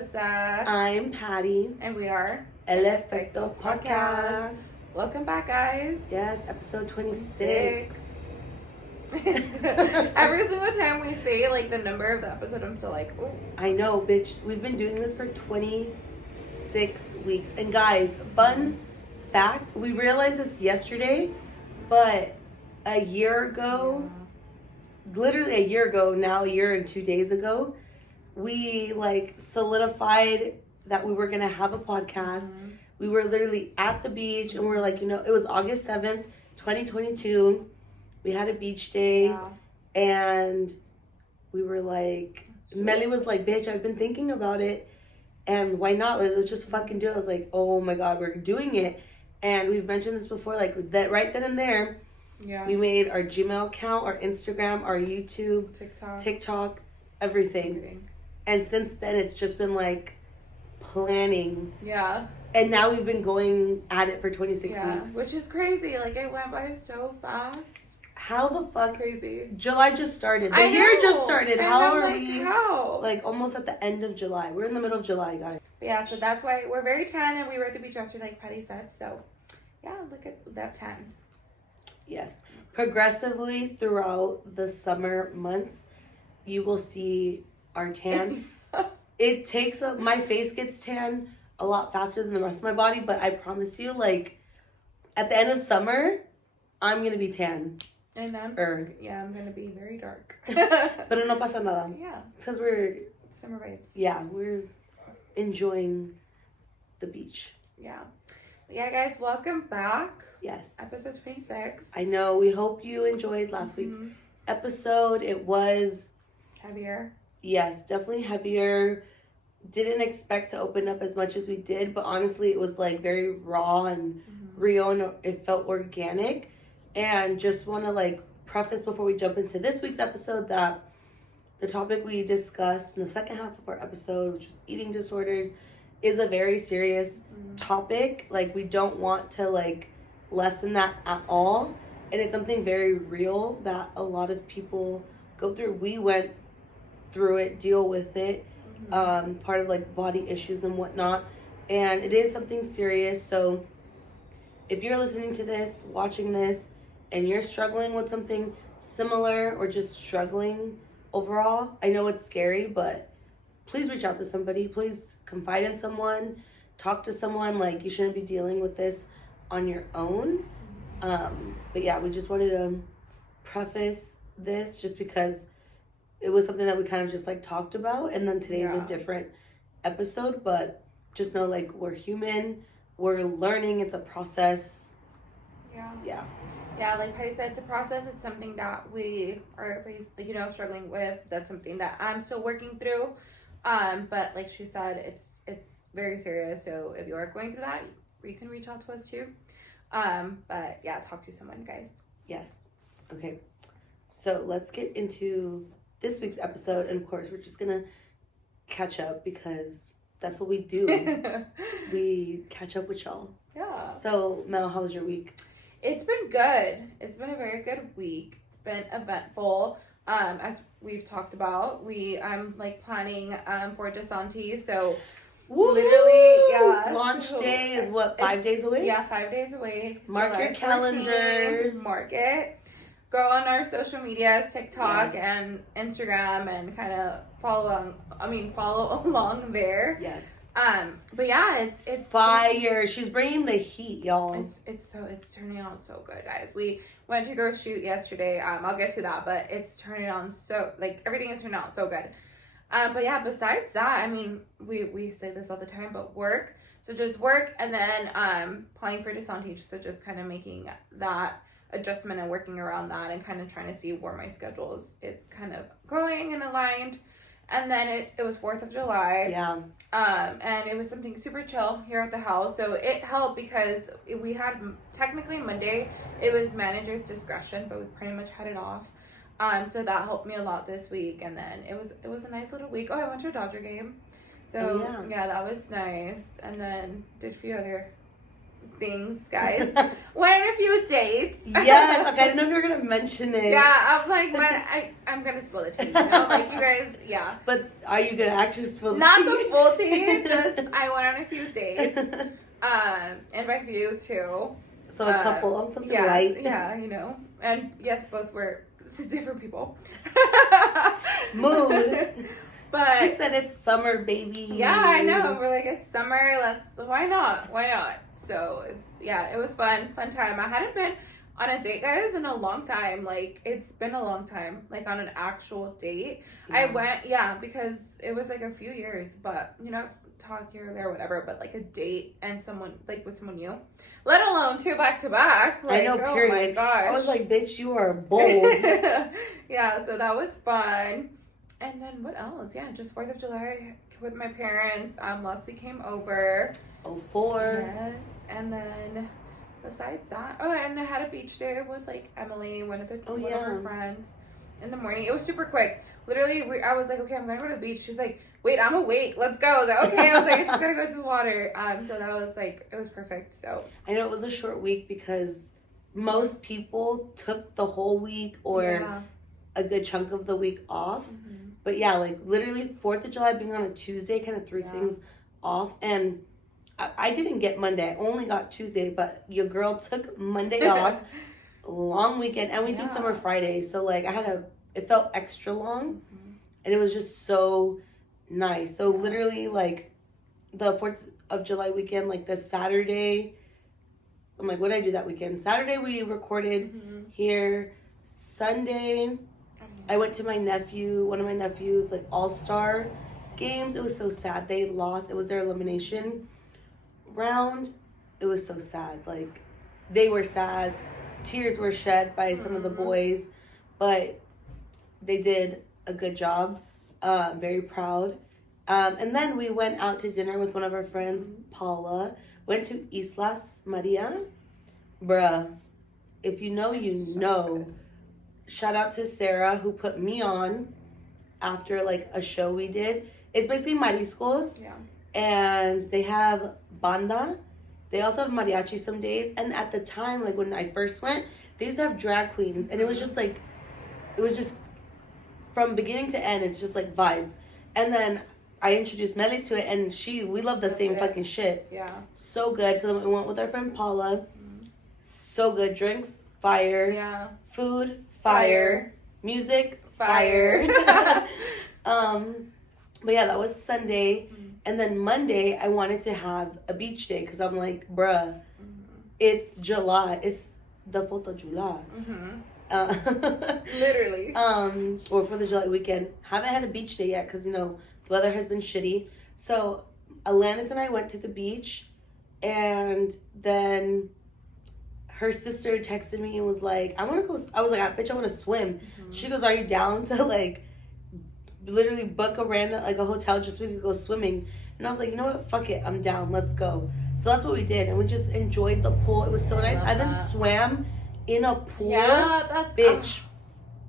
Alyssa. I'm Patty. And we are Efecto podcast. Welcome back, guys. Yes, episode 26. Every single time we say like the number of the episode, I'm still like, oh. I know, bitch. We've been doing this for 26 weeks. And guys, fun fact, we realized this yesterday, but a year ago, literally a year ago, now a year and 2 days ago, we like solidified that we were going to have a podcast. We were literally at the beach and we were like, it was August 7th, 2022. We had a beach day and we were like, Mely was like, bitch, I've been thinking about it and why not? Let's just fucking do it. I was like, oh my God, we're doing it. And we've mentioned this before, like that right then and there. Yeah. We made our Gmail account, our Instagram, our YouTube, TikTok, everything. And since then, it's just been like planning. Yeah. And now we've been going at it for 26 weeks. Which is crazy. Like, it went by so fast. How the fuck? It's crazy. July just started. The year just started. And how I'm are like, we? How? Like, almost at the end of July. We're in the middle of July, guys. But yeah, so that's why we're very tan, and we were at the beach yesterday, like Patty said. So, yeah, look at that tan. Yes. Progressively throughout the summer months, you will see our tan. It takes my face gets tan a lot faster than the rest of my body, but I promise you, like, at the end of summer, I'm gonna be tan. And I'm gonna be very dark. Pero no pasa nada. Yeah. Because we're summer vibes. Yeah, we're enjoying the beach. Yeah. But yeah, guys, welcome back. Yes. Episode 26. I know. We hope you enjoyed last week's episode. It was heavier. Yes, definitely heavier. Didn't expect to open up as much as we did, but honestly, it was like very raw and real, and it felt organic. And just want to like preface before we jump into this week's episode that the topic we discussed in the second half of our episode, which was eating disorders, is a very serious topic. Like, we don't want to like lessen that at all, and it's something very real that a lot of people go through. We went through it, deal with it, part of like body issues and whatnot, and it is something serious. So if you're listening to this, watching this, and you're struggling with something similar or just struggling overall, I know it's scary, but please reach out to somebody. Please confide in someone, talk to someone. Like, you shouldn't be dealing with this on your own. But yeah, we just wanted to preface this just because it was something that we kind of just like talked about, and then today is a different episode. But just know, like, we're human, we're learning, it's a process. Yeah, like Patty said, it's a process. It's something that we are, struggling with. That's something that I'm still working through. But like she said, it's very serious. So if you are going through that, you can reach out to us too. But yeah, talk to someone, guys. Yes. Okay. So let's get into this week's episode. And of course, we're just going to catch up because that's what we do. We catch up with y'all. Yeah. So, Mel, how was your week? It's been good. It's been a very good week. It's been eventful. As we've talked about, I'm like planning for d.santi. So literally, launch day is what, 5 days away? Yeah, 5 days away. Mark your calendars. Mark it. Go on our social medias, TikTok and Instagram, and kind of follow along there. Yes. But yeah, it's fire. She's bringing the heat, y'all. It's turning out so good, guys. We went to go shoot yesterday. I'll get to that, but it's turning on so, like, everything is turning out so good. But yeah, besides that, I mean, we say this all the time, but work. So just work, and then applying for d.santi. So just kind of making that adjustment and working around that, and kind of trying to see where my schedule is kind of going and aligned. And then it was 4th of July. Yeah. And it was something super chill here at the house. So it helped because we had, technically Monday, it was manager's discretion, but we pretty much had it off. So that helped me a lot this week. And then it was a nice little week. Oh, I went to a Dodger game. So yeah, that was nice. And then did a few other things, guys. Went on a few dates. Yes, okay, I didn't know if you were gonna mention it. Yeah, I'm like, I'm gonna spill the tea. You know, like you guys, yeah. But are you gonna actually spill the Not tea? the full tea. Just I went on a few dates. And by few too. So a couple, something yes, light. Yeah, you know, and yes, both were different people. Mood. But she said it's summer, baby. Yeah, I know. We're like, it's summer. Why not? So it was fun time. I hadn't been on a date, guys, in a long time. Like, it's been a long time, like on an actual date. Yeah. I went, because it was like a few years, but you know, talk here or there, whatever, but like a date and someone, like with someone new, let alone 2 back to back. Like, I know, period. Oh my gosh. I was like, bitch, you are bold. Yeah, so that was fun. And then what else? Yeah, just 4th of July with my parents. Leslie came over. 04. Yes. And then besides that, and I had a beach day with like Emily, one of her friends, in the morning. It was super quick. Literally, I was like, okay, I'm gonna go to the beach. She's like, wait, I'm awake. Let's go. I was like, okay. I was like, I just gotta go to the water. So that was like, it was perfect. So I know it was a short week because most people took the whole week or a good chunk of the week off. Mm-hmm. But yeah, like literally 4th of July being on a Tuesday kind of threw things off. And I didn't get Monday. I only got Tuesday, but your girl took Monday off. Long weekend. And we do summer Friday. So like it felt extra long. Mm-hmm. And it was just so nice. So literally like the 4th of July weekend, like the Saturday, I'm like, what did I do that weekend? Saturday we recorded here. Sunday I went to one of my nephews, like all-star games. It was so sad. They lost. It was their elimination round. It was so sad. Like, they were sad. Tears were shed by some of the boys, but they did a good job. Very proud. And then we went out to dinner with one of our friends, Paula. Went to Islas Maria. Bruh, if you know, you know. Shout out to Sarah who put me on after like a show we did. It's basically mariscos. Yeah. And they have banda. They also have mariachi some days. And at the time, like when I first went, they used to have drag queens. And it was just from beginning to end, it's just like vibes. And then I introduced Mely to it and we love the same fucking shit. Yeah. So good. So then we went with our friend Paula. Mm-hmm. So good. Drinks, fire. Yeah. Food, fire. Music, fire. But yeah, that was Sunday. Mm-hmm. And then Monday, I wanted to have a beach day because I'm like, bruh, it's July. It's the 4th of July. Literally. Or for the July weekend. Haven't had a beach day yet because, you know, the weather has been shitty. So Alanis and I went to the beach. And then her sister texted me and was like, I want to go. I was like, bitch, I want to swim. Mm-hmm. She goes, are you down to like literally book a hotel just so we could go swimming? And I was like, you know what? Fuck it. I'm down. Let's go. So that's what we did. And we just enjoyed the pool. It was so nice. I haven't swam in a pool. Yeah, that's bitch.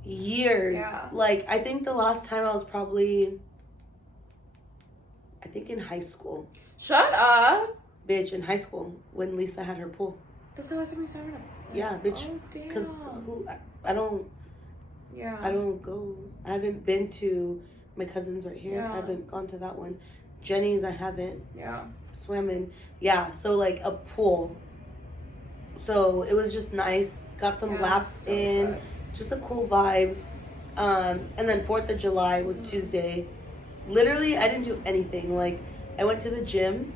Years. Yeah. Like, I think the last time I was probably, in high school. Shut up. Bitch, in high school when Lisa had her pool. That's the last time you swam in a pool? Yeah, bitch. Oh, damn. Because I don't go. I haven't been to my cousin's right here. Yeah. I haven't gone to that one. Jenny's, I haven't. Yeah. Swam in. Yeah, so like a pool. So it was just nice. Got some laps in. Good. Just a cool vibe. And then 4th of July was Tuesday. Literally, I didn't do anything. Like, I went to the gym.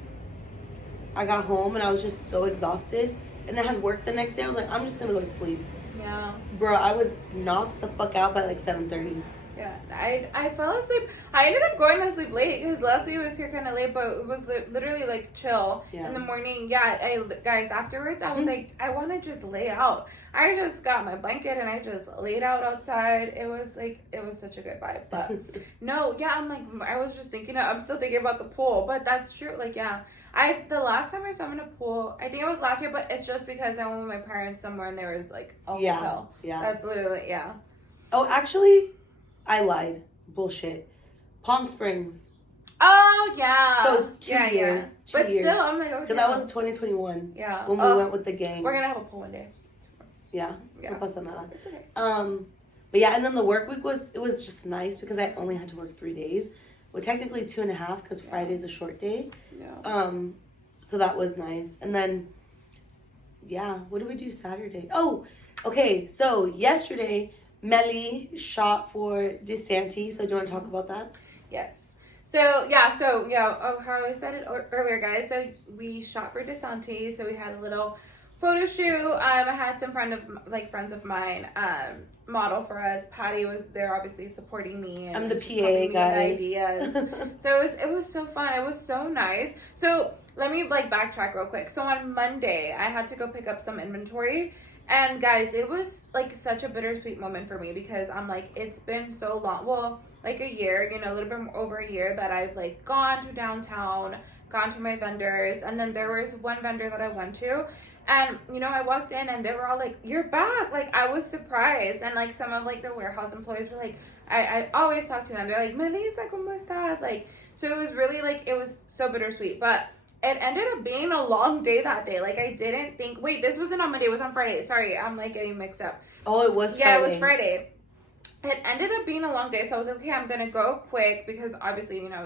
I got home and I was just so exhausted. And I had work the next day. I was like, I'm just going to go to sleep. Yeah. Bro, I was knocked the fuck out by like 7:30. Yeah, I fell asleep. I ended up going to sleep late because Leslie was here kind of late, but it was literally like chill in the morning. Yeah, guys, afterwards, I was like, I want to just lay out. I just got my blanket and I just laid out outside. It was such a good vibe. But no, yeah, I was just thinking, I'm still thinking about the pool, but that's true. Like, yeah, the last time I swam in a pool, I think it was last year, but it's just because I went with my parents somewhere and there was like a hotel. Yeah. That's literally, yeah. Oh, actually, I lied. Bullshit. Palm Springs. Oh, yeah. So 2 yeah, years. Yeah. 2 but years. still, I'm like, okay. Because that was 2021. Yeah. When we went with the gang. We're going to have a pool one day. Yeah. Yeah. No pasa nada. It's okay. But yeah, and then the work week was just nice because I only had to work 3 days. Well, technically 2.5 because Friday's a short day. Yeah. So that was nice. And then, yeah, what did we do Saturday? Oh, okay. So yesterday, Mely shot for d.santi. So do you want to talk about that? Yes. How I said it earlier, guys. So we shot for d.santi. So we had a little photo shoot. I had some friends of mine model for us. Patty was there, obviously supporting me. And I'm the PA, guys. Ideas. So it was so fun. It was so nice. So let me backtrack real quick. So on Monday, I had to go pick up some inventory. And guys, it was such a bittersweet moment for me because I'm it's been so long. Well, a year, a little bit over a year that I've gone to downtown, gone to my vendors, and then there was one vendor that I went to, and I walked in and they were all "You're back!" I was surprised, and some of the warehouse employees were I always talk to them. They're "Melissa, ¿cómo estás?" So it was really it was so bittersweet, but it ended up being a long day that day. I didn't think. Wait, this wasn't on Monday. It was on Friday. Sorry, I'm getting mixed up. Oh, it was Friday. Yeah, it was Friday. It ended up being a long day, so I was okay, I'm gonna go quick because obviously, I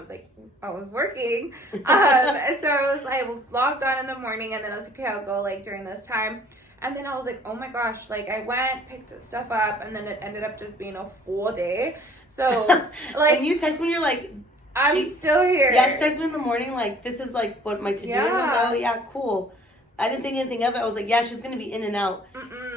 was working. So I was logged on in the morning, and then I was okay, I'll go during this time. And then I was oh my gosh, I went, picked stuff up, and then it ended up just being a full day. So and you text me, you're I'm still here. Yeah, she texted me in the morning this is what my to-do is. I was oh yeah, cool. I didn't think anything of it. I was yeah, she's gonna be in and out.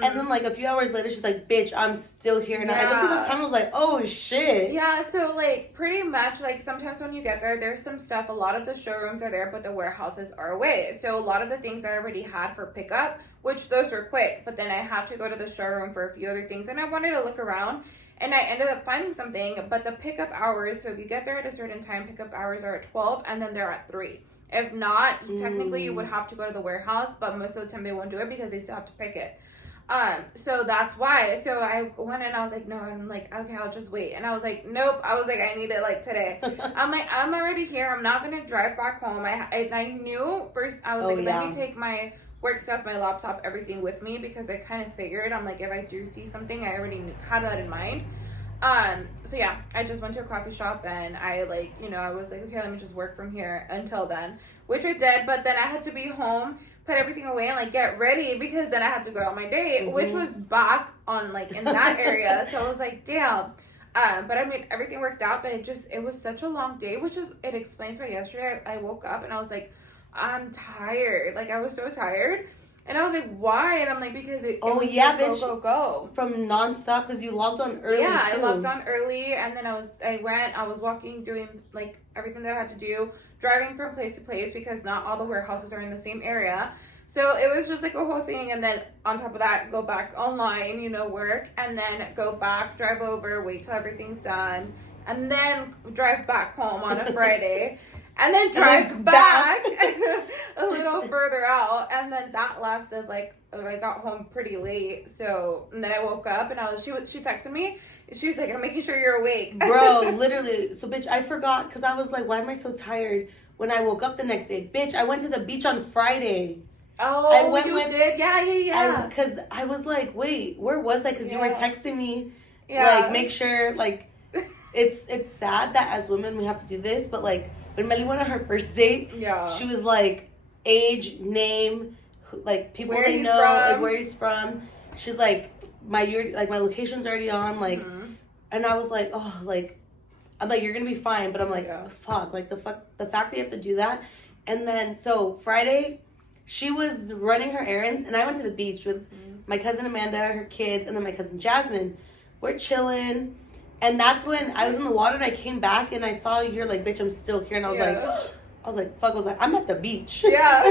And then a few hours later, she's bitch, I'm still here. And I looked at the time, I was oh shit. Yeah, so pretty much sometimes when you get there, there's some stuff. A lot of the showrooms are there, but the warehouses are away. So a lot of the things I already had for pickup, which those were quick, but then I had to go to the showroom for a few other things, and I wanted to look around. And I ended up finding something, but the pickup hours, so if you get there at a certain time, pickup hours are at 12, and then they're at 3. If not, technically you would have to go to the warehouse, but most of the time they won't do it because they still have to pick it. So that's why. So I went in, I was no, I'm okay, I'll just wait. And I was nope. I was I need it today. I'm I'm already here. I'm not going to drive back home. I knew first, I was let me take my work stuff, my laptop, everything with me because I kind of figured, I'm if I do see something, I already had that in mind. So yeah, I just went to a coffee shop and I I was okay, let me just work from here until then, which I did, but then I had to be home, put everything away and get ready because then I had to go on my date, which was back on in that area. So I was damn. But I mean, everything worked out, but it was such a long day, it explains why yesterday I woke up and I was I'm tired. I was so tired. And I was why? And I'm because it was bitch, go. From nonstop because you logged on early. Yeah, too. I logged on early and then I was walking, doing everything that I had to do, driving from place to place because not all the warehouses are in the same area. So it was just a whole thing. And then on top of that, go back online, work, and then go back, drive over, wait till everything's done, and then drive back home on a Friday. And then drive back a little further out. And then that lasted I got home pretty late. So, and then I woke up and she texted me. She's I'm making sure you're awake. Bro, literally. So, bitch, I forgot because I was why am I so tired when I woke up the next day? Bitch, I went to the beach on Friday. Oh, you did? Yeah. Because I was wait, where was I? Because you were texting me. Yeah. Make sure, it's sad that as women we have to do this, but when Mely went on her first date, she was age, name, people where they know, from. Where he's from. She's my location's already on, and I was I'm you're gonna be fine, but I'm fuck, the fact that you have to do that, and then so Friday, she was running her errands, and I went to the beach with my cousin Amanda, her kids, and then my cousin Jasmine. We're chilling. And that's when I was in the water and I came back and I saw you're bitch, I'm still here. And I was fuck, I'm at the beach. Yeah.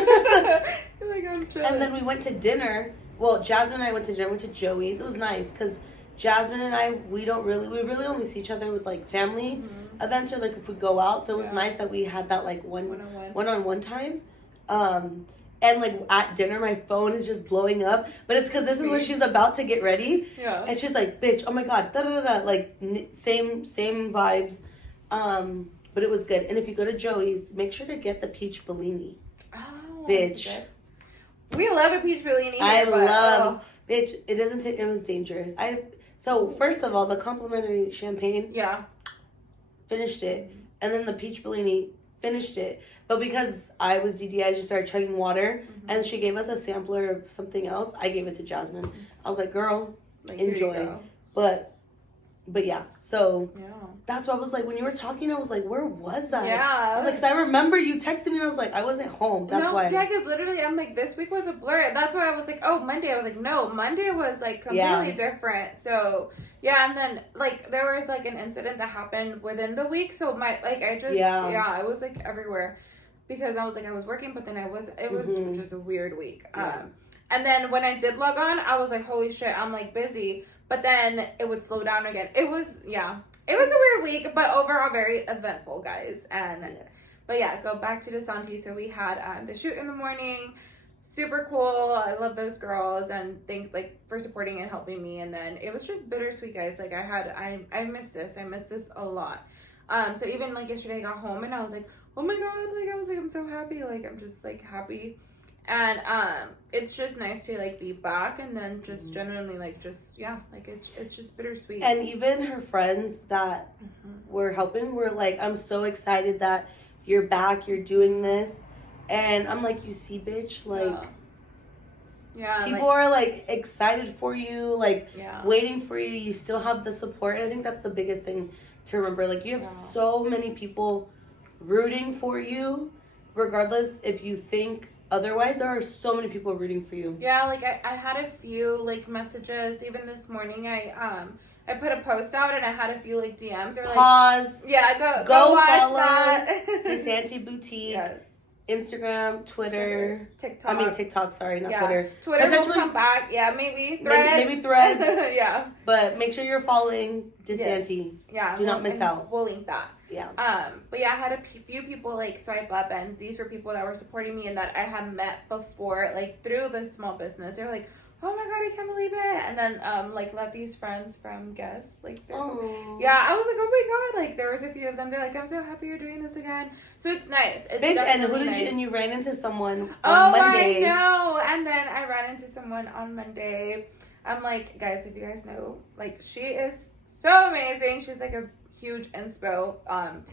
I'm chilling. And then we went to dinner. Well, Jasmine and I went to dinner, went to Joey's. It was nice because Jasmine and I, we really only see each other with family events or if we go out. So it was nice that we had that one-on-one time. And at dinner, my phone is just blowing up. But it's because this is where she's about to get ready. Yeah. And she's bitch, oh my God, da da da da. Same vibes. but it was good. And if you go to Joey's, make sure to get the peach Bellini. Oh, Bitch. We love a peach Bellini. Bitch, it doesn't take, it was dangerous. So, first of all, the complimentary champagne. Yeah. Finished it. And then the peach Bellini, finished it. But because I was DD, I just started chugging water. And she gave us a sampler of something else. I gave it to Jasmine. I was like, girl, enjoy. But yeah, so that's why I was like, when you were talking, I was like, where was I? Yeah. I was like, because I remember you texting me and I was like, I wasn't home. That's why. Yeah, because literally I'm like, this week was a blur. That's why I was like, oh, Monday. I was like, no, Monday was like completely different. So, yeah, and then like there was like an incident that happened within the week. So it was like everywhere because I was like, I was working, but then it was just a weird week. Yeah. And then when I did log on, I was like, holy shit, I'm like busy. But then it would slow down again. It was a weird week, but overall very eventful, guys. And but yeah, go back to d.santi. So we had the shoot in the morning, super cool. I love those girls and thank for supporting and helping me. And then it was just bittersweet, guys. Like I missed this. I missed this a lot. So even yesterday, I got home and I was like, oh my god, I was like, I'm so happy. I'm just happy. And it's just nice to be back and then just genuinely it's just bittersweet. And even her friends that were helping were like, I'm so excited that you're back, you're doing this. And I'm like, you see, bitch, people are excited for you, waiting for you. You still have the support. And I think that's the biggest thing to remember. You have so many people rooting for you, regardless if you think otherwise. There are so many people rooting for you. Yeah, I had a few messages. Even this morning, I put a post out and I had a few DMs or pause. Yeah, go watch follow that. d.santi Boutique. Yes. Instagram, Twitter, TikTok. TikTok. Sorry, not Twitter. Twitter will come back. Yeah, maybe Threads. Maybe Threads. Yeah. But make sure you're following d.santi. Yes. Yeah. Do not miss out. We'll link that. Yeah. But yeah, I had a few people swipe up, and these were people that were supporting me and that I had met before, through the small business. They were like, oh my god, I can't believe it. And then let these friends from guests yeah, I was like, oh my god, there was a few of them. They're like, I'm so happy you're doing this again. So it's nice. It's bitch, and who did nice. you, and you ran into someone on Monday. I know. And then I ran into someone on Monday. I'm like, guys, if you guys know, she is so amazing. She's a huge inspo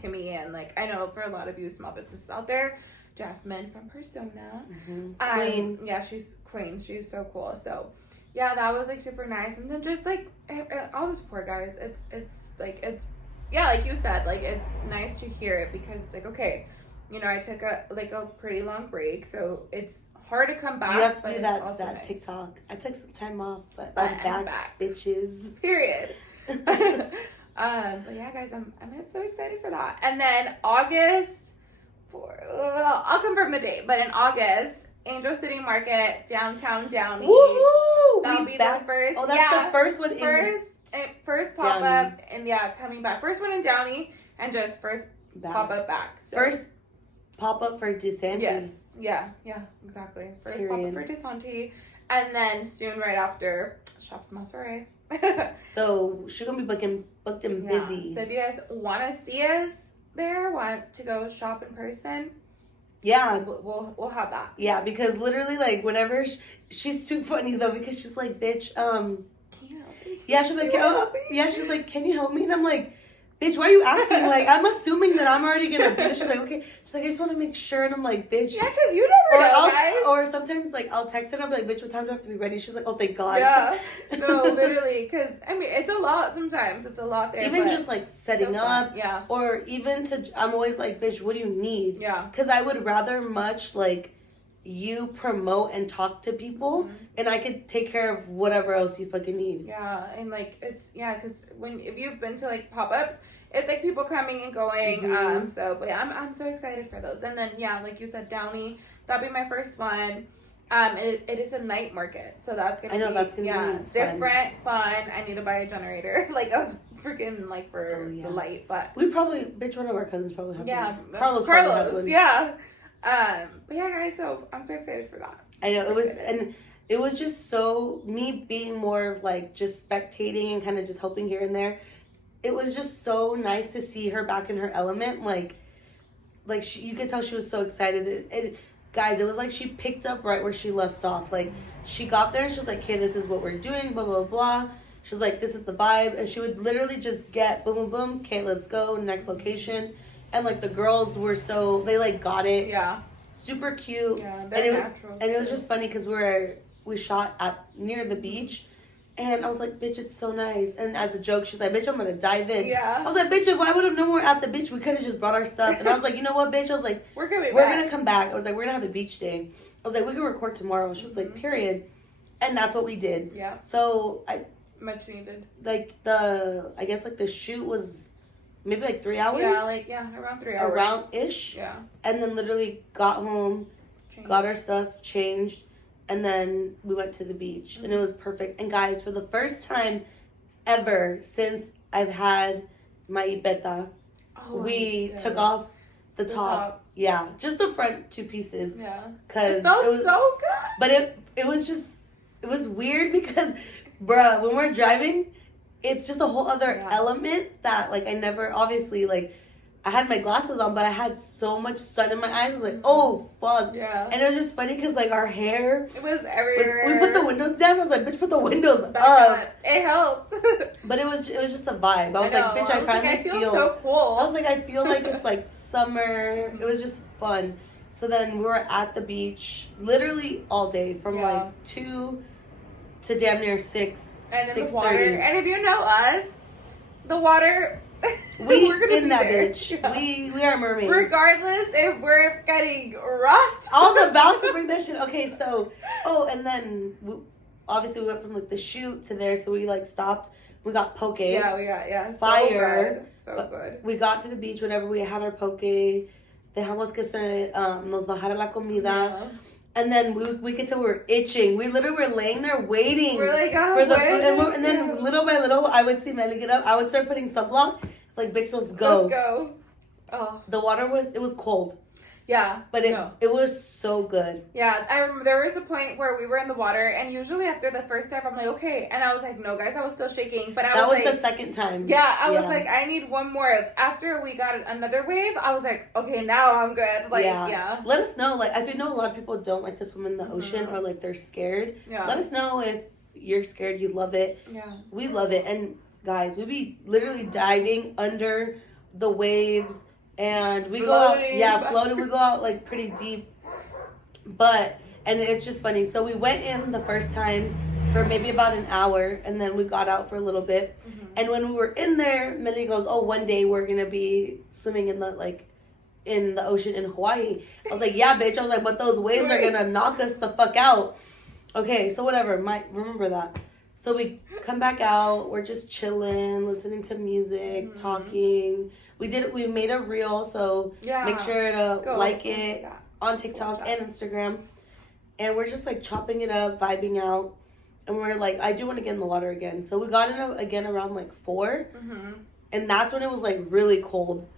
to me, and I know for a lot of you small businesses out there, Jasmine from Persona. Queen. Yeah, she's queen. She's so cool. So yeah, that was super nice. And then just all the support, guys. It's like you said, it's nice to hear it because it's okay, I took a pretty long break, so it's hard to come back. You have to do that nice. TikTok. I took some time off, but I'm back, bitches. Period. But yeah, guys, I'm so excited for that. And then August. I'll confirm the date, but in August, Angel City Market, downtown Downey. Woohoo! That'll be the first. Oh, that's the first one. First pop up, and coming back. First one in Downey, and just first pop up back. So. First pop up for d.santi. Yes. Yeah, exactly. First pop up for d.santi, and then soon right after, Shops Masore. So she's gonna be booked and busy. So if you guys want to see us there, want to go shop in person, we'll have that. Yeah, because literally whenever she's too funny though, because she's like, bitch, yeah, she's like, she's like, can you help me? And I'm like, bitch, why are you asking? I'm assuming that I'm already gonna be there. She's like, okay. She's like, I just want to make sure. And I'm like, bitch. Yeah, because you never know, guys. Or sometimes, I'll text her and I'm like, bitch, what time do I have to be ready? She's like, oh, thank God. Yeah. No, literally. Because, it's a lot sometimes. It's a lot there. Even just, setting up. Yeah. Or even I'm always like, bitch, what do you need? Yeah. Because I would rather much, you promote and talk to people, and I could take care of whatever else you fucking need. Yeah, and because if you've been to pop-ups, it's people coming and going. But yeah, I'm so excited for those. And then like you said, Downey, that'll be my first one. It is a night market, so that's gonna be different, fun. I need to buy a generator, a freaking for the light, but we probably one of our cousins probably have one. Carlos has one. Yeah. But yeah, guys, so I'm so excited for that. I know it was just so me being more of just spectating and kind of just helping here and there. it was just so nice to see her back in her element. Like you could tell she was so excited. Guys, it was like she picked up right where she left off. Like, she got there and she was like, okay, this is what we're doing, blah, blah, blah. She was like, this is the vibe. And she would literally just get boom, boom, boom. Okay, let's go. Next location. And, like, the girls were so, they, like, got it. Yeah. Super cute. Yeah, they're natural. And it was just funny because we shot near the beach. And I was like, bitch, it's so nice. And as a joke, she's like, bitch, I'm going to dive in. Yeah. I was like, bitch, if I would have known we were at the beach, we could have just brought our stuff. And I was like, you know what, bitch? I was like, we're going to come back. I was like, we're going to have a beach day. I was like, we can record tomorrow. She was like, period. And that's what we did. Yeah. So, much needed. Like, I guess, like, the shoot was maybe, like, 3 hours? Yeah, around 3 hours. Around-ish. Yeah. And then literally got home, got our stuff, changed. And then we went to the beach, and it was perfect. And guys, for the first time ever since I've had my Ibeta, we took off the top. Yeah, just the front 2 pieces. Yeah. Cause it felt so good. But it was weird because, bruh, when we're driving, it's just a whole other element that, like, I never, obviously, like, I had my glasses on, but I had so much sun in my eyes. I was like, oh, fuck. Yeah. And it was just funny because, like, our hair. It was everywhere. We put the windows down. I was like, bitch, put the windows up. It helped. But it was just a vibe. I was like, bitch, I finally I feel so cool. I was like, I feel like it's, like, summer. It was just fun. So then we were at the beach literally all day from, like, 2 to damn near 6. And in the water. And if you know us, the water... We're in that there. bitch. Yeah. We are mermaids. Regardless if we're getting rocked. I was about to bring that shit. Okay, so and then obviously we went from like the shoot to there, so we like stopped. We got poke. Yeah. Fire. So good. We got to the beach whenever we had our poke. Dejamos que se nos bajara la comida. Yeah. And then we could tell we were itching. We literally were laying there waiting for the food. And then little by little, I would see Mely get up. I would start putting sunblock. Like, bitch, let's go. Let's go. Oh. The water was cold. Yeah. But it was so good. Yeah. I remember there was a point where we were in the water, and usually after the first time, I'm like, okay. And I was like, no, guys, I was still shaking. But that was like, the second time. Yeah. I was like, I need one more. After we got another wave, I was like, okay, now I'm good. Like, yeah. Let us know. Like, I know a lot of people don't like to swim in the ocean or, like, they're scared. Yeah. Let us know if you're scared, you love it. Yeah. We love it. And, guys, we be literally diving under the waves. And we floating. go out, floating. We go out like pretty deep, and it's just funny. So we went in the first time for maybe about an hour, and then we got out for a little bit. Mm-hmm. And when we were in there, Mely goes, "Oh, one day we're gonna be swimming in the ocean in Hawaii." I was like, "Yeah, bitch." I was like, "But those waves are gonna knock us the fuck out." Okay, so whatever. Remember that. So we come back out. We're just chilling, listening to music, talking. We made a reel, so make sure to like it on TikTok and Instagram. And we're just like chopping it up, vibing out. And we're like, I do want to get in the water again. So we got in again around like 4. Mm-hmm. And that's when it was like really cold.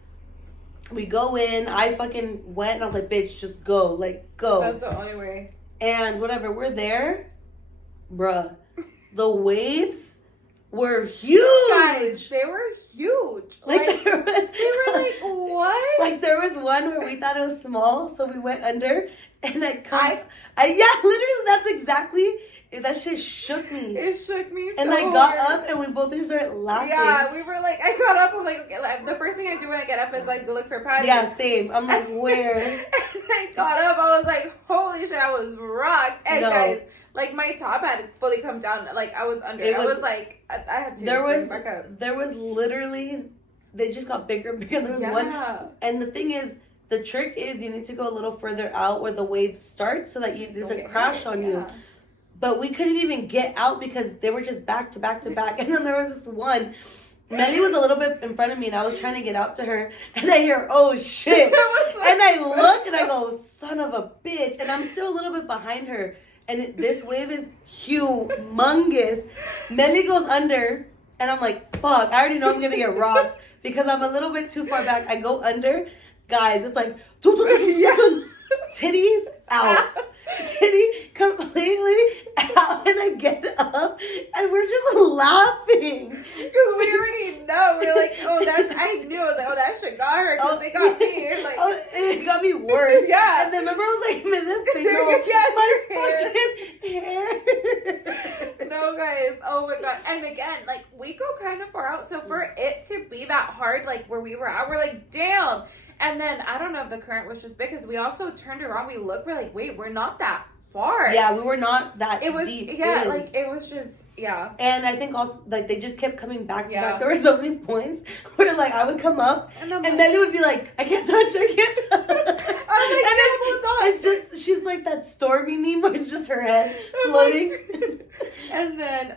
We go in, I fucking went and I was like, bitch, just go. Like, go. That's the only way. And whatever, we're there. Bruh, the waves were huge. Guys, they were huge. Like they were like, what? Like there was one where we thought it was small, so we went under, and literally, that's exactly. That shit shook me. It shook me so And I got up, and we both just started laughing. Yeah, we were like, I got up, I'm like, okay, like, the first thing I do when I get up is like look for patties. Yeah, same. I'm like, where? And I got up, I was like, holy shit, I was rocked. And guys, like my top had fully come down. Like I was under. I was like, I had to. There was literally, they just got bigger and bigger. There was one, and the thing is, the trick is you need to go a little further out where the wave starts so that it doesn't crash on you. But we couldn't even get out because they were just back to back to back. And then there was this one. Mely was a little bit in front of me, and I was trying to get out to her, and I hear, oh shit, and I look and I go, son of a bitch, and I'm still a little bit behind her. And this wave is humongous. Mely goes under, and I'm like, fuck, I already know I'm going to get rocked because I'm a little bit too far back. I go under. Guys, it's like, titties out. Titty completely out, and I get up, and we're just laughing. Because we already know. We're remember I was like, in this thing, my fucking hair. No, guys. Oh my god. And again, like, we go kind of far out. So for it to be that hard, like, where we were at, we're like, damn. And then, I don't know if the current was just because we also turned around, we looked, we're like, wait, we're not that far. Yeah, we were not that it was deep yeah in. like it was just and I think also like they just kept coming back to back. There were so many points where like I would come up and Mely would be like, I can't touch. It's just she's like that Stormy meme where it's just her head floating. And then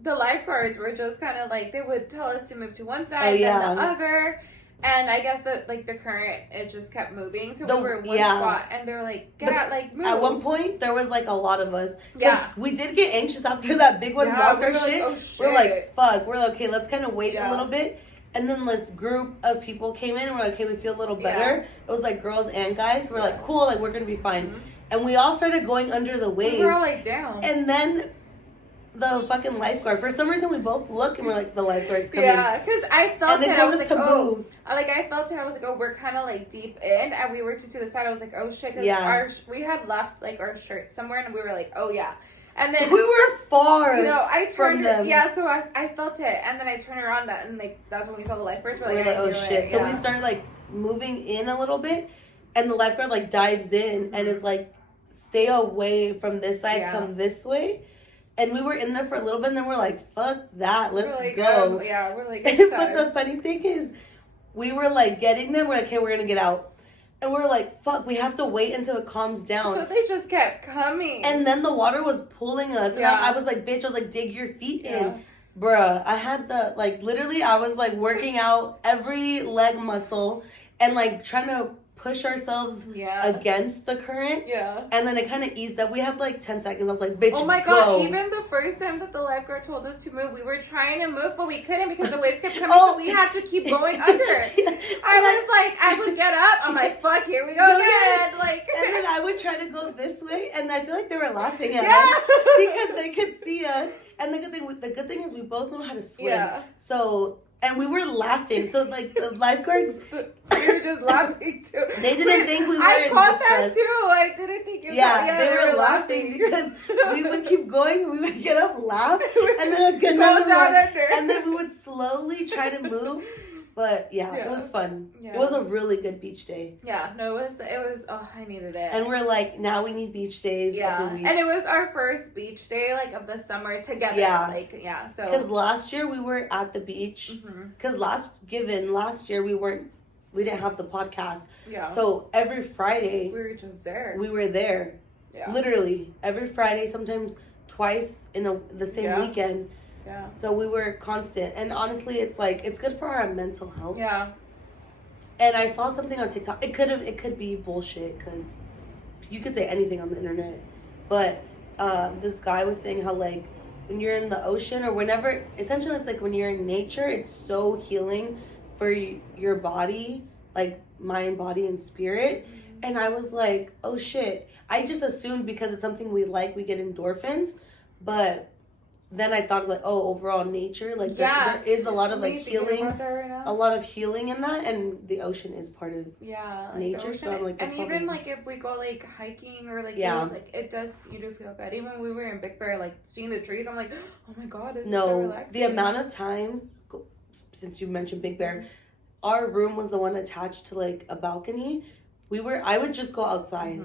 the lifeguards were just kind of like, they would tell us to move to one side then the other. And I guess that, like, the current, it just kept moving. So we were in one spot, and they were like, get out, like, move. At one point, there was, like, a lot of us. Yeah. We did get anxious after that big one rocked our shit. Like, oh, shit. We're like, fuck. We're like, okay, let's kind of wait a little bit. And then this group of people came in, and we're like, okay, we feel a little better. It was, like, girls and guys. We're like, cool, like, we're going to be fine. Mm-hmm. And we all started going under the waves. We were all, like, down. And then the fucking lifeguard. For some reason, we both look and we're like, the lifeguard's coming. Yeah, because I felt it. I was like, oh. I felt it. I was like, oh, we're kind of like deep in, and we were to the side. I was like, oh shit, because we had left like our shirt somewhere, and we were like, oh yeah. And then we were far. You know, I turned. From them. Yeah, so I felt it, and then I turned around and like that's when we saw the lifeguards. We're like, oh shit. So we started like moving in a little bit, and the lifeguard like dives in and is like, stay away from this side, come this way. And we were in there for a little bit, and then we're like, fuck that, let's go. We're like, but the funny thing is, we were like getting there, we're like, okay, we're gonna get out. And we're like, fuck, we have to wait until it calms down. So they just kept coming. And then the water was pulling us. And I was like, bitch, I was like, dig your feet in. Bruh, I had the, like, literally, I was like working out every leg muscle and like trying to push ourselves against the current. Yeah. And then it kind of eased up. We had like 10 seconds. I was like, bitch, oh my god, even the first time that the lifeguard told us to move, we were trying to move, but we couldn't because the waves kept coming, so we had to keep going under. I was like, I would get up. I'm like, fuck, here we go again. Like, and then I would try to go this way, and I feel like they were laughing at us because they could see us. And the good thing is we both know how to swim. Yeah. So, and we were laughing. So, like, the lifeguards... we were just laughing, too. They didn't think we were I caught that, too. I didn't think you they were laughing because we would keep going. We would get up, laugh, and then go down under. And then we would slowly try to move. But, it was fun. Yeah. It was a really good beach day. Yeah, no, it was, oh, I needed it. And we're like, now we need beach days every week. And it was our first beach day, like, of the summer together. Yeah. Like, so. Because last year we were at the beach. Because last year we didn't have the podcast. Yeah. So every Friday. We were just there. We were there. Yeah. Literally. Every Friday, sometimes twice in the same weekend. Yeah. So we were constant. And honestly, it's like, it's good for our mental health. Yeah. And I saw something on TikTok. It could be bullshit because you could say anything on the internet. But this guy was saying how, like, when you're in the ocean or whenever, essentially it's like when you're in nature, it's so healing for your body, like mind, body, and spirit. And I was like, oh shit. I just assumed because it's something we like, we get endorphins. But then I thought, like, oh, overall nature, like there is a lot of like healing, a lot of healing in that, and the ocean is part of like nature. So I'm like, and even like if we go like hiking or like like it does, you do feel good. Even when we were in Big Bear, like seeing the trees, I'm like, oh my god, this is so relaxing. The amount of times, since you mentioned Big Bear, our room was the one attached to like a balcony. I would just go outside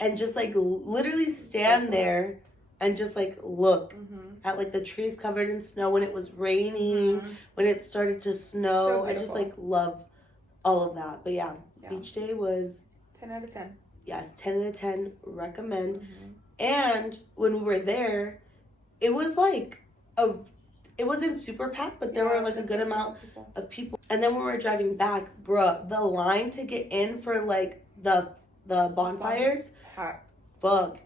and just like literally stand there and just like look at like the trees covered in snow when it was raining, when it started to snow. So I just like love all of that. But beach day was 10 out of 10. Yes, 10 out of 10. Recommend. And when we were there, it was like it wasn't super packed, but there were like a good amount of people. And then when we were driving back, bruh, the line to get in for like the bonfires, fuck.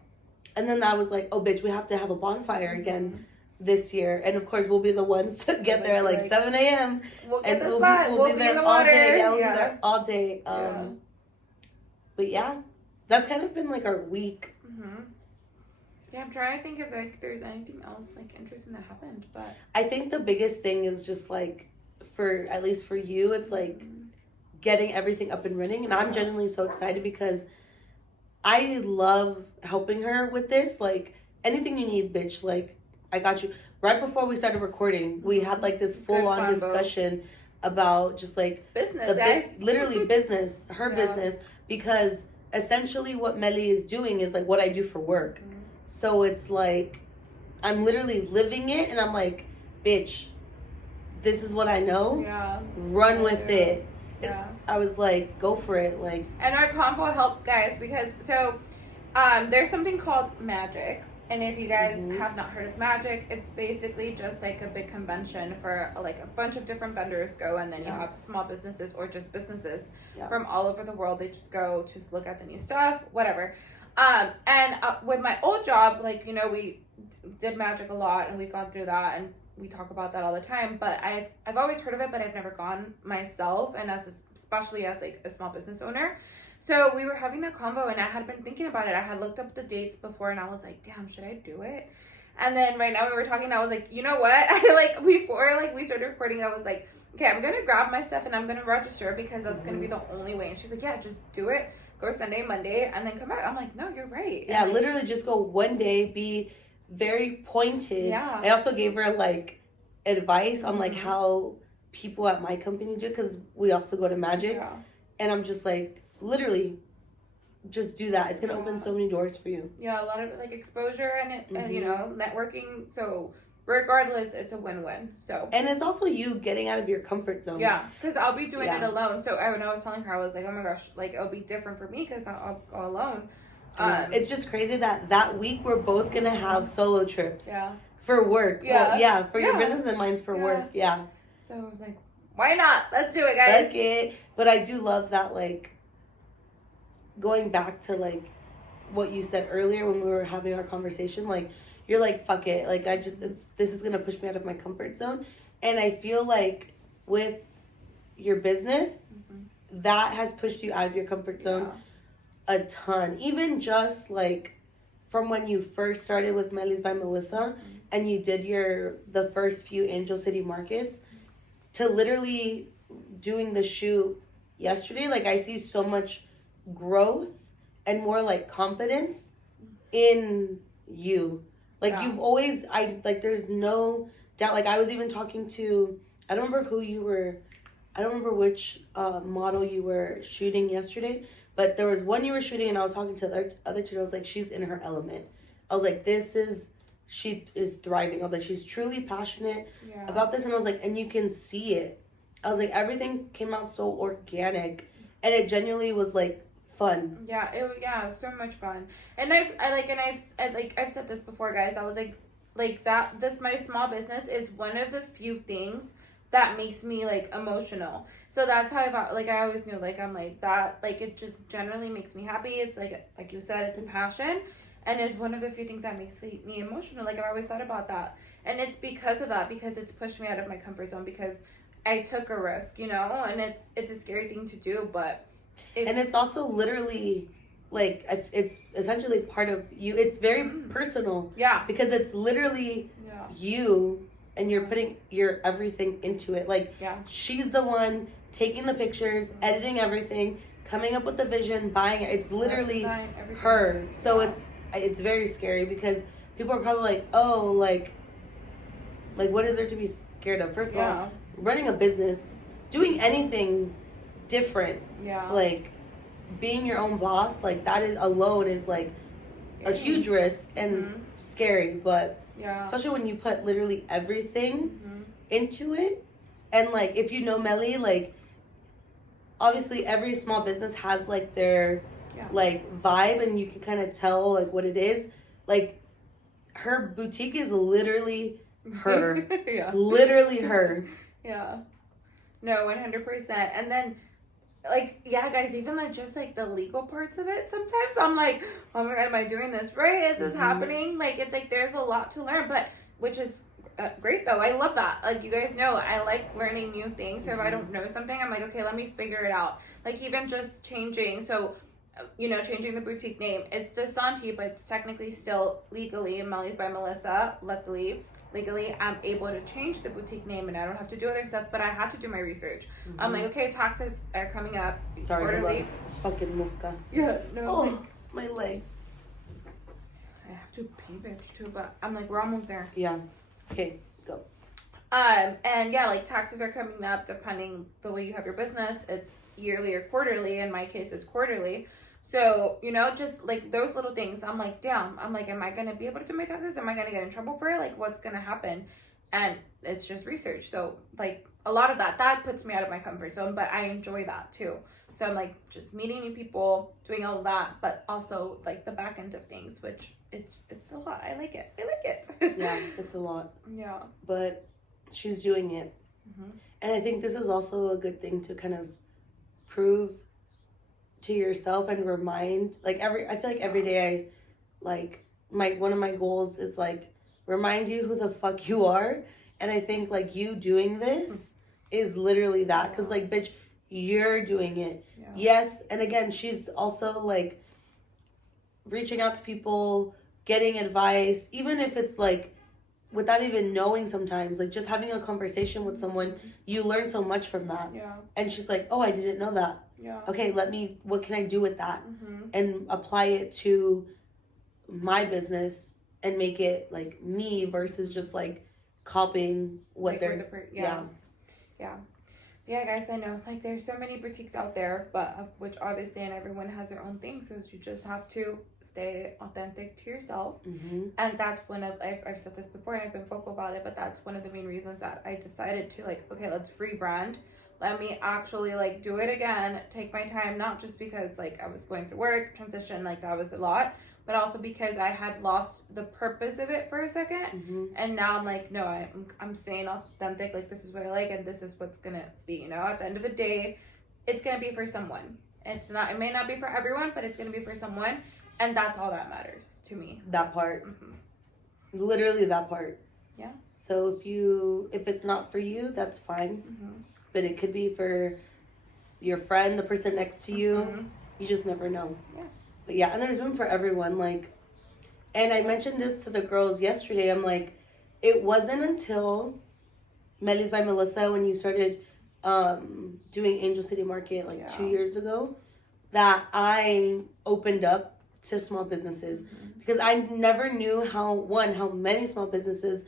And then I was like, oh, bitch, we have to have a bonfire again this year. And, of course, we'll be the ones to get there at, like, 7 a.m. We'll get the spot. We'll be there all day. Yeah, we'll be there all day. But, that's kind of been, like, our week. Yeah, I'm trying to think if, like, there's anything else, like, interesting that happened. But I think the biggest thing is just, like, at least for you, it's, like, getting everything up and running. And I'm genuinely so excited because I love helping her with this. Like, anything you need, bitch. Like, I got you. Right before we started recording, we had like this full-on discussion about just like business, guys. Literally business, her business, because essentially what Mely is doing is like what I do for work. So it's like I'm literally living it, and I'm like, bitch, this is what I know. Yeah. Run with it. Yeah. I was like, go for it. Like, and our combo helped, guys, because there's something called Magic. And if you guys have not heard of Magic, it's basically just like a big convention for like a bunch of different vendors go, and then you have small businesses or just businesses from all over the world. They just go to look at the new stuff, whatever. With my old job, like, you know, we did Magic a lot, and we've gone through that, and we talk about that all the time. But I've always heard of it, but I've never gone myself, and especially as like a small business owner. So we were having that convo, and I had been thinking about it. I had looked up the dates before, and I was like, damn, should I do it? And then right now we were talking, and I was like, you know what? Before we started recording, I was like, okay, I'm going to grab my stuff, and I'm going to register, because that's going to be the only way. And she's like, yeah, just do it. Go Sunday, Monday, and then come back. I'm like, no, you're right. Yeah, and literally just go one day, be very pointed. Yeah. I also gave her like advice on like how people at my company do, because we also go to Magic. Yeah. And I'm just like, literally, just do that. It's gonna open so many doors for you. Yeah, a lot of like exposure and you know, networking. So regardless, it's a win-win. So, and it's also you getting out of your comfort zone. Yeah, because I'll be doing it alone. So when I was telling her, I was like, oh my gosh, like it'll be different for me because I'll go alone. It's just crazy that week we're both gonna have solo trips. Yeah. For work. Yeah. Well, for your business, and mine's for work. Yeah. So like, why not? Let's do it, guys. Fuck it. But I do love that, like, going back to like what you said earlier when we were having our conversation, like, you're like, fuck it, like, this is gonna push me out of my comfort zone. And I feel like with your business, that has pushed you out of your comfort zone a ton. Even just like from when you first started with Mely's by Melissa, and you did the first few Angel City markets, to literally doing the shoot yesterday, like, I see so much growth and more like confidence in you. Like, you've always, there's no doubt. Like, I was even talking to, I don't remember which model you were shooting yesterday, but there was one you were shooting, and I was talking to the other two, and I was like, she's in her element. I was like, she is thriving. I was like, she's truly passionate about this, and I was like, and you can see it. I was like, everything came out so organic, and it genuinely was like fun. Yeah, it was so much fun. And I've said this before, guys. I was like that. My small business is one of the few things that makes me like emotional. So that's how I always knew, like, I'm like that. Like, it just generally makes me happy. It's like you said, it's a passion, and it's one of the few things that makes me emotional. Like, I've always thought about that, and it's because of that, because it's pushed me out of my comfort zone, because I took a risk, you know, and it's a scary thing to do, but and it's also literally like, it's essentially part of you. It's very personal. Yeah. Because it's literally you, and you're putting your everything into it. Like, she's the one taking the pictures, editing everything, coming up with the vision, buying it. It's literally her. So it's very scary, because people are probably like, oh, like what is there to be scared of? First of all, running a business, doing anything different, like being your own boss, like, that is alone is like a huge risk and scary. But especially when you put literally everything into it. And like, if you know Mely, like, obviously every small business has like their like vibe, and you can kind of tell like what it is. Like, her boutique is literally her. Literally her. No, 100%. And then, like, guys, even like just like the legal parts of it, sometimes I'm like, oh my god, am I doing this right? Is this happening? Like, it's like there's a lot to learn, but which is great though. I love that. Like, you guys know, I like learning new things. So if I don't know something, I'm like, okay, let me figure it out. Like, even just changing the boutique name. It's d.santi, but it's technically still legally Mely's by Melissa. Luckily, legally, I'm able to change the boutique name, and I don't have to do other stuff, but I had to do my research. I'm like, okay, taxes are coming up. Sorry, fucking Mosca. Yeah, no. My legs. I have to pee, bitch, too, but I'm like, we're almost there. Yeah. Okay, go. And yeah, like taxes are coming up depending the way you have your business. It's yearly or quarterly. In my case, it's quarterly. So, you know, just like those little things, I'm like, damn, I'm like, am I going to be able to do my taxes? Am I going to get in trouble for it? Like, what's going to happen? And it's just research. So, like, a lot of that puts me out of my comfort zone, but I enjoy that too. So I'm like, just meeting new people, doing all of that, but also like the back end of things, which it's a lot. I like it. Yeah, it's a lot. Yeah. But she's doing it. Mm-hmm. And I think this is also a good thing to kind of prove to yourself and remind, like I feel like every day one of my goals is like remind you who the fuck you are. And I think like you doing this is literally that, because like, bitch, you're doing it. Yeah. Yes. And again, she's also like reaching out to people, getting advice, even if it's like without even knowing, sometimes like just having a conversation with someone, you learn so much from that. Yeah. And she's like, oh, I didn't know that. Yeah. Okay, what can I do with that? And apply it to my business and make it like me versus just like copying what like they're Yeah, guys, I know, like, there's so many boutiques out there, but which obviously, and everyone has their own thing, so you just have to stay authentic to yourself. And that's one of, I've said this before, and I've been vocal about it, but that's one of the main reasons that I decided to, like, okay, let's rebrand. Let me actually, like, do it again, take my time, not just because, like, I was going through work, transition, like, that was a lot, but also because I had lost the purpose of it for a second. And now I'm like, no, I'm staying authentic. Like, this is what I like, and this is what's gonna be, you know? At the end of the day, it's gonna be for someone. It may not be for everyone, but it's gonna be for someone. And that's all that matters to me. That part. Literally that part. Yeah. So if it's not for you, that's fine. But it could be for your friend, the person next to you. You just never know. Yeah. But yeah, and there's room for everyone. Like, and I mentioned this to the girls yesterday. I'm like, it wasn't until Mely's by Melissa, when you started doing Angel City Market 2 years ago, that I opened up to small businesses, because I never knew how many small businesses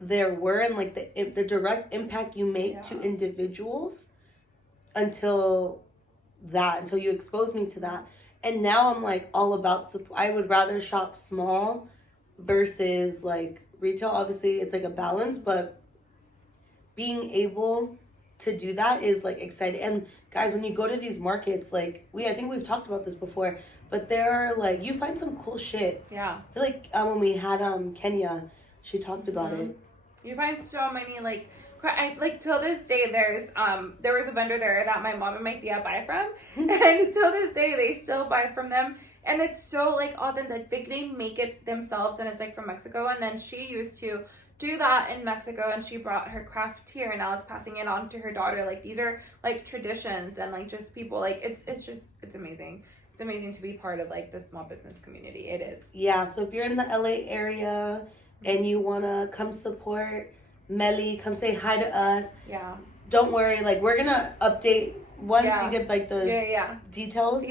there were, and like the direct impact you make to individuals until you exposed me to that. And now I'm like all about, I would rather shop small versus like retail. Obviously it's like a balance, but being able to do that is like exciting. And guys, when you go to these markets, like I think we've talked about this before, but there are like, you find some cool shit. Yeah. I feel like when we had Kenya, she talked about it. You find so many like till this day, there was a vendor there that my mom and my tia buy from, and till this day they still buy from them, and it's so like authentic. They make it themselves, and it's like from Mexico. And then she used to do that in Mexico, and she brought her craft here, and now is passing it on to her daughter. Like, these are like traditions, and like just people, like it's amazing. It's amazing to be part of like the small business community. It is. Yeah. So if you're in the LA area and you wanna come support Mely, come say hi to us. Yeah. Don't worry, like we're gonna update once you get like the details,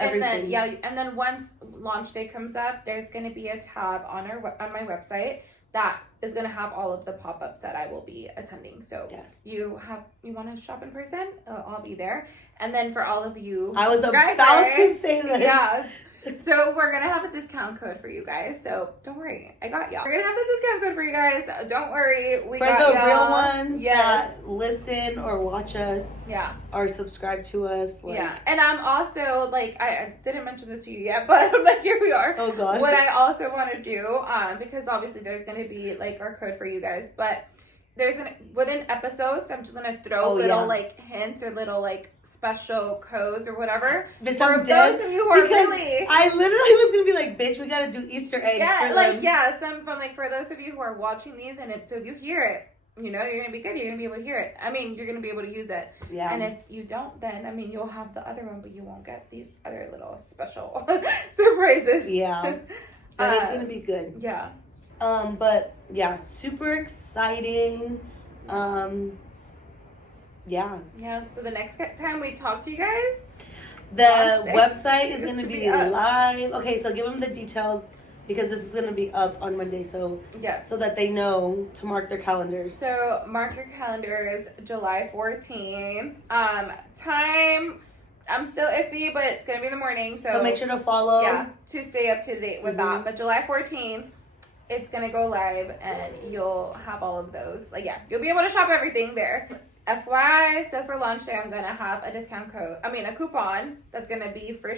everything. And then once launch day comes up, there's gonna be a tab on my website that is gonna have all of the pop-ups that I will be attending. So you want to shop in person, I'll be there. And then for all of you, I was about to say this. Yes. So we're going to have a discount code for you guys. So don't worry. I got y'all. We're going to have a discount code for you guys. Don't worry. We got y'all. For the real ones that listen or watch us. Yeah. Or subscribe to us. And I'm also, like, I didn't mention this to you yet, but I'm like, here we are. Oh, God. What I also want to do, because obviously there's going to be, like, our code for you guys, but within episodes, I'm just gonna throw little like hints or little like special codes or whatever. Bitch, for those of you who are really, I literally was gonna be like, bitch, we gotta do Easter eggs. Yeah, for like them. some from like for those of you who are watching these, and if you hear it, you know you're gonna be good. You're gonna be able to hear it. I mean, you're gonna be able to use it. Yeah. And if you don't, then I mean, you'll have the other one, but you won't get these other little special surprises. Yeah. But it's gonna be good. Yeah. But yeah, super exciting. Yeah. So the next time we talk to you guys, The website is going to be live. Okay, so give them the details because this is going to be up on Monday. So yes, so that they know to mark their calendars. So mark your calendars, July 14th. Time, I'm still iffy, but it's going to be in the morning. So make sure to follow. Yeah, to stay up to date with that. But July 14th, it's going to go live and you'll have all of those. Like, yeah, you'll be able to shop everything there. FYI, so for launch day, I'm going to have a coupon that's going to be free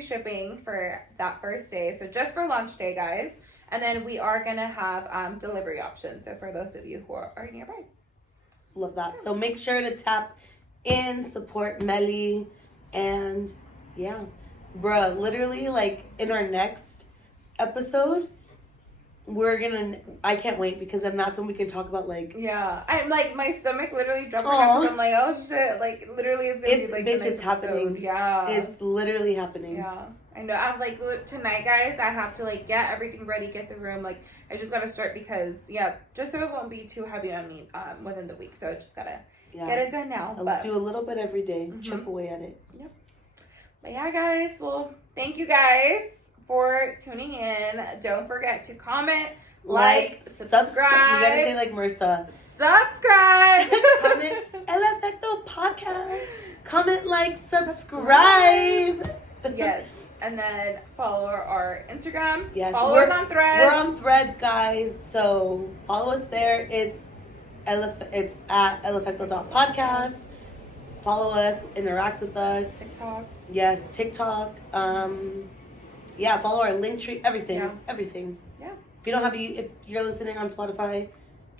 shipping for that first day. So just for launch day, guys. And then we are going to have delivery options. So for those of you who are nearby. Love that. So make sure to tap in, support Mely. And yeah, bruh, literally like in our next episode, I can't wait because then that's when we can talk about like. Yeah, I'm like, my stomach literally dropped because I'm like, oh shit, like literally it's gonna be like bitch, it's happening. Yeah. It's literally happening. Yeah. I know. I'm like, tonight, guys, I have to like get everything ready, get the room. Like, I just gotta start because, just so it won't be too heavy on me within the week. So I just gotta get it done now. I'll do a little bit every day, chip away at it. Yep. But yeah, guys, well, thank you guys for tuning in. Don't forget to comment, like, subscribe. You gotta say like Marissa. Subscribe. Comment Efecto podcast. Comment, like, subscribe. Yes. And then follow our Instagram. Yes. Follow us on Threads. We're on Threads, guys. So follow us there. It's at elefecto.podcast. Follow us. Interact with us. TikTok. Yes, TikTok. Follow our link tree. Everything. Yeah. Everything. Yeah. If you're listening on Spotify,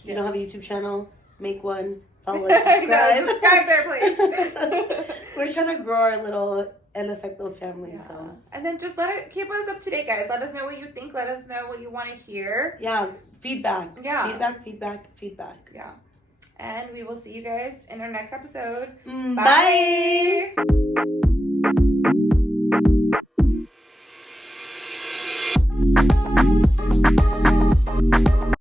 you don't have a YouTube channel, make one. Follow and subscribe. Subscribe there, please. We're trying to grow our little El Efecto family, so. And then just keep us up to date, guys. Let us know what you think. Let us know what you want to hear. Yeah, feedback. Yeah. Feedback. Yeah. And we will see you guys in our next episode. Bye. Bye.